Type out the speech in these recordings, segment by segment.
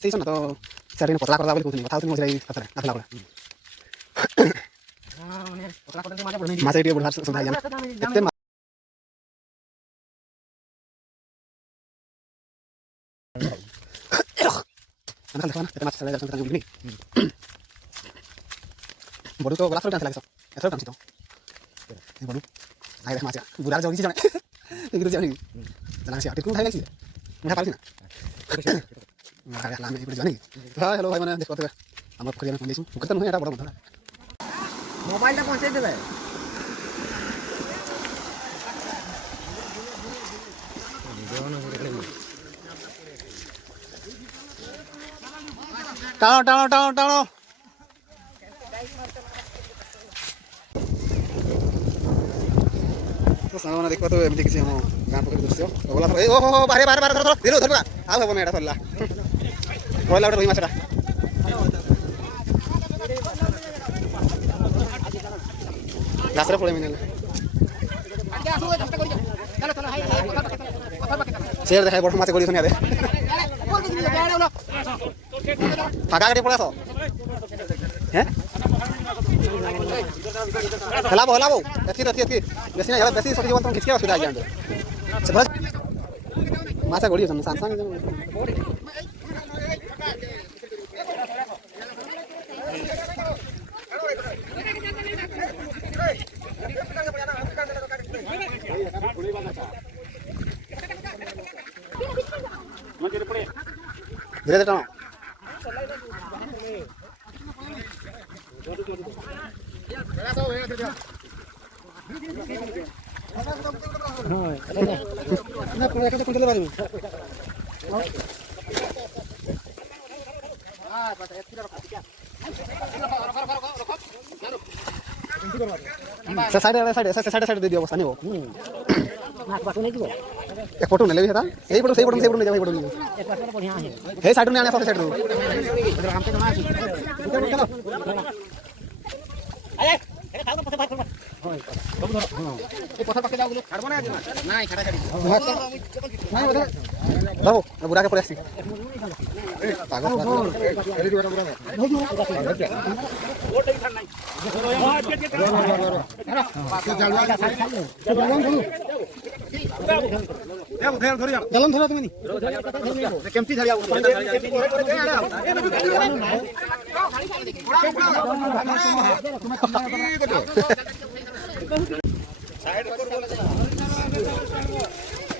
ସେଇ ନା ତ ସେଠି ପତଳା କରିଦେବା ବୋଲି କହୁଥିଲି କଥା ହଉଥିଲି ମଝିରେ କଥାରେ ଆସିଲା ବେଳେ ମାଛ ଟିକେ ବଢ଼ିବାର ସୁବିଧା ହେଇଯାଏ ଏତେ ଏତେ ମାଛ ଛାଡ଼ିଲେ ଯାଉଛନ୍ତି ବୁଲିନି ବଡ଼ୁ ତ ଗଲା ଥର କାନ୍ଥିଲା ଏଥର କାନ୍ଦୁଛି ତ ବଡ଼ୁ ଆଇ ଦେଖ ମାଛ ବୁଢ଼ାର ଜଗିଛି ଜଣେ ଏଗୁলো ଜାনি জানা সে আটকে উঠাই গেছি উঠা পারছি না আমি এগুলো জানি হ্যাঁ হ্যালো ভাই মানে দেখো তো আমার খোঁজে আমি দিয়েছি ওকে তো নয় এটা বড় কথা মোবাইলটা পৌঁছে দেবে টানো টানো টানো টানো তো সামনে দেখো তো এমনি কিছু আমার গান পকেট দৃশ্য ওলা তো ও হো বারে বারে বারে ধরো ধরো ধরবা আও হবে না এটা ধরলা কইলা ওটা রই মাছটা গাছরে পড়ে মিনাল শেয়ার দেখাই বড় মাছ গড়ি শুনিয়া দে ফাঁকা গাড়ি পড়ে আসো হ্যাঁ হেলাবো হেলাবো এতকি এতকি বেশি না হেলা বেশি সকি জীবন তুমি খিচকে অসুবিধা আই জানতে সে ধর মাছ গড়ি আছে সান সান ধীরে ধীরে টানো না কোন একটা কুইন্টাল পারবি সাইডে দিয়ে অবস্থা নিব এক ফটো নেলে হেতা এই ফটো সেই ফটো নিয়ে যাবে ফটো নিয়ে এই সাইডে নিয়ে আনে সব সাইডে আরে এটা খাও তো পথে ভাগ করবা হয় এই পথে পাকে যাও বলে ছাড়বো না নাই ছাড়া ছাড়ি নাই ওটা যাও বুড়াকে পড়ে আসি পাগল এই দিও বুড়া ওটাই ছাড় নাই জালন ধরো তুমি কেমতি ধরিয়া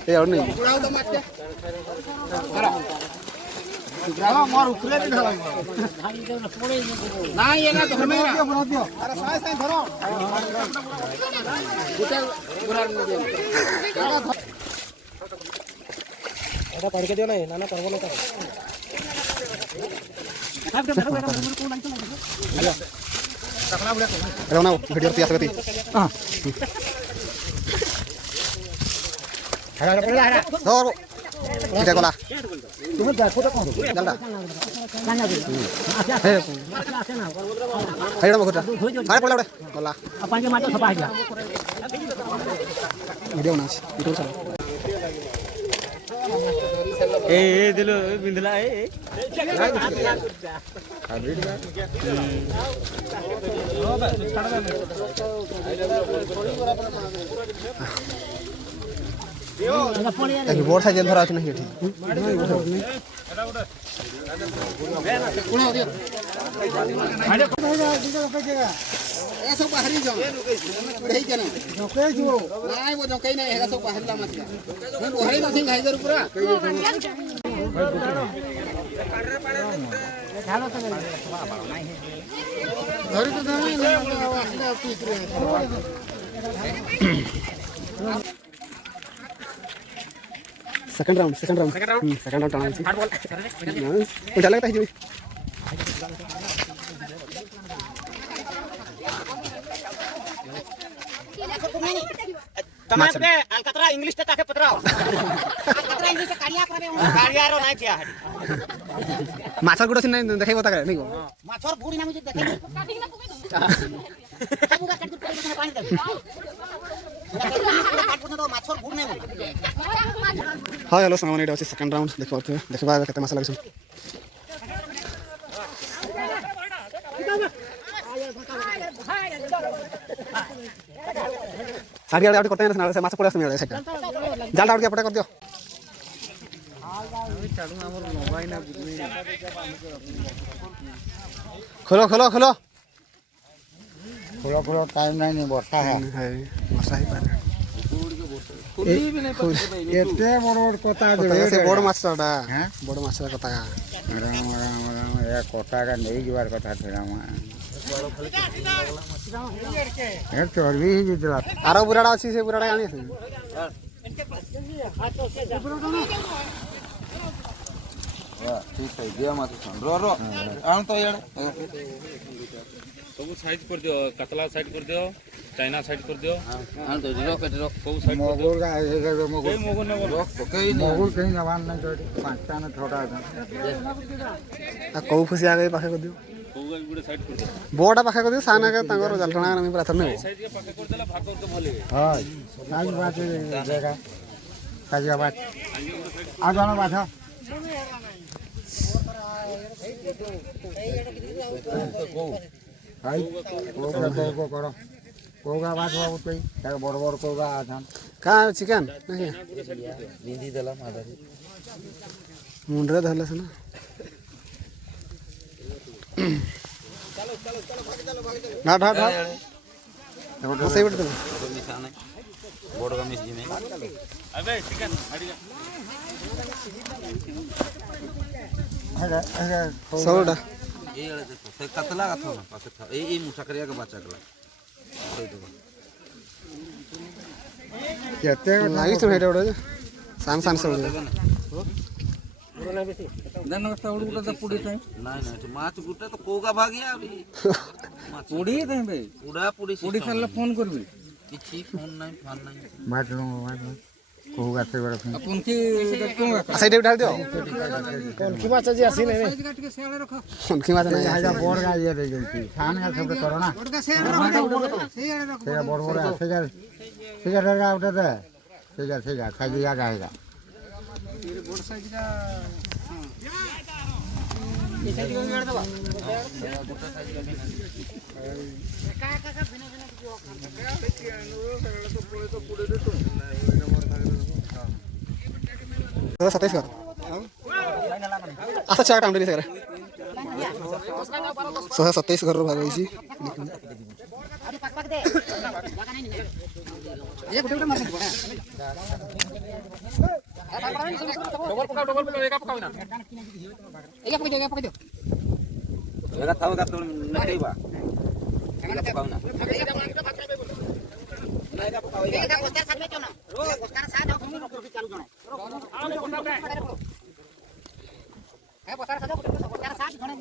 এই আর নেই মোর উপরে দি ধরা নাই এনা ধরমে বনা দিও আরে সাই সাই ধরো গোটা গুরার মধ্যে এটা পাড়কে দিও না না করব না তো এরা না ভিডিও তে আসবে হ্যাঁ ধর এটা গলা তুমি দেখো তো কোন জলদা জানা দে আছে না হেড়া মগটা আরে পড়লা ওটা গলা পাঁচে মাছ ছপা হইয়া ভিডিও না ভিডিও চালা এ দিলো বিন্দলা এ बोर्ड साइज धरा नहीं एठी सब बाहरी जाओ नहीं जाना जोके जो नहीं वो जोके नहीं है सब बाहर ला मत मैं बाहरी में सिंह हाइजर पूरा झालो तो धरी तो नहीं ना पीस रहे सेकंड राउंड टाना है उठा लगता है जी तमाम के अलकतरा इंग्लिश তে তাকে পত্রাও अलकतरा इंग्लिश কারিয়া করে কারিয়ারো নাই কিয়া হাডি মাছর গুড়ো সিন দেখাইব তাকে নাই গো মাছর বুড়ি নামি যদি দেখাই কাটি না কমে কাটু কাটু করে পানি দেব মাছর বুড় নাই हाय हेलो सामान এটা হচ্ছে সেকেন্ড রাউন্ড দেখো দেখবা কেতে মাছ লাগছে साड़ी आड़े करते हैं ना से माछ पड़े आसे मेरे सेटा जाल आड़ के पटा कर दियो खोलो खोलो खोलो खोलो खोलो टाइम नहीं वर्षा है वर्षा ही पार एते बड़ कथा से बड़ माछटा हैं बड़ माछटा कथा राम राम राम ए कथा का नहीं जीवार कथा थेरा मा ए चर्बी ही जितला आरो बुराड़ा अछि से बुराड़ा आनी है ठीक है दिया मत रो रो आन तो यार सब साइड कर दियो कतला साइड कर दियो चाइना साइड कर दियो आन तो रो के रो सब साइड कर मोगुर का ए मोगुर मोगो ने रो कई मोगुर कहीं जवान नहीं जोड़ी पांचटा ने छोटा आ कौ फसी आ गई पाखे कर दियो कोगा गुडे साइड कर दियो बोडा पाखे कर दियो साना के तांगर जलठना में प्राथर ने साइड के पाके कर देला भाग कर भले हां आज बात देगा काजिया बात आ जानो बात हाय को करो कोगा बात बाबू कोई तार बड़ बड़ कोगा आथान का चिकन नहीं बिंदी देला मादा मुंडरे धरले से ना ना ढा ढा वो सही बैठ दे निशान है बड़ का मिस जी नहीं अबे चिकन हट अरे सोडा ये देखो से कतला का था पास था ए मुसाकरिया के बच्चा गला केते लागी तो हेड ओडे सान सान सोडे दन नमस्ते उड़ तो पुड़ी थे नहीं तो माछ गुटे तो कोगा भागिया अभी पुड़ी थे बे पुड़ी साला फोन करबी किछि फोन नहीं बात लो कोगा से बड़ा फोन अपन की कोगा साइड उठा दियो कौन की बात जी आसी नहीं काट के सेड़े रखो उनकी बात नहीं आजा बोर का ये दे गई खान का सब करो ना बोर का सेड़े रखो सेड़े रखो तेरा बोर बोर सेगा लगा उठा दे सेगा खाजिया जाएगा तेरे बोर साइज का ये साइड को गाड़ दबा बोर साइज का का बिना तो 27 कर अच्छा चार टाइम दे सर 27 कर भाग होईसी अरे पक पक दे जगह नहीं ये गुटे गुटे मार के बड़ा डबल पुका एक पकाओ ना एक पका दो एका थाव का तो नहीं बा एका पकाओ ना एक पोस्टर साथ में क्यों ना पोस्टर साथ हम लोग चालू जण है पोस्टर साथ जण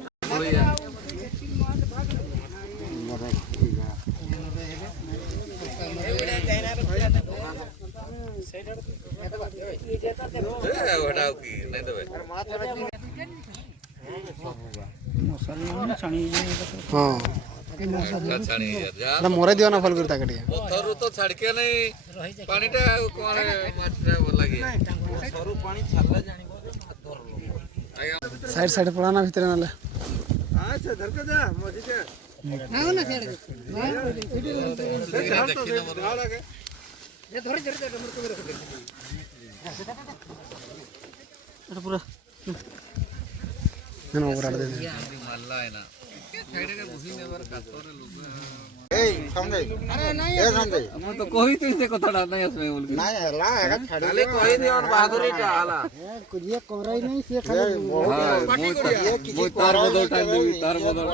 हटाओ की नहीं देबे मसाला छाणी हां छाणी जा ना मोरे दियो ना फल करता कटिया थरू तो छाड़के नहीं पानीटा कोन माछटा लागि सरू पानी छाडला जानिबो साइड साइड पुराना भीतर नाले अच्छा धरके जा मजी के हां ना छेड़ ये धरे धरे नंबर को रख दे अरे पूरा ना पूरा दे मल्ला है ना साइड के घुसी ने बार कातरे लोग ए समझे अरे नहीं ए समझे हम तो कोई तो इसे कथड़ा नहीं इसमें बोल के नहीं हला है छाड़ी खाली कोई नहीं और बहादुरी डाला कुछ ये कोराई नहीं से खाली वो तार बदल टाइम तार बदल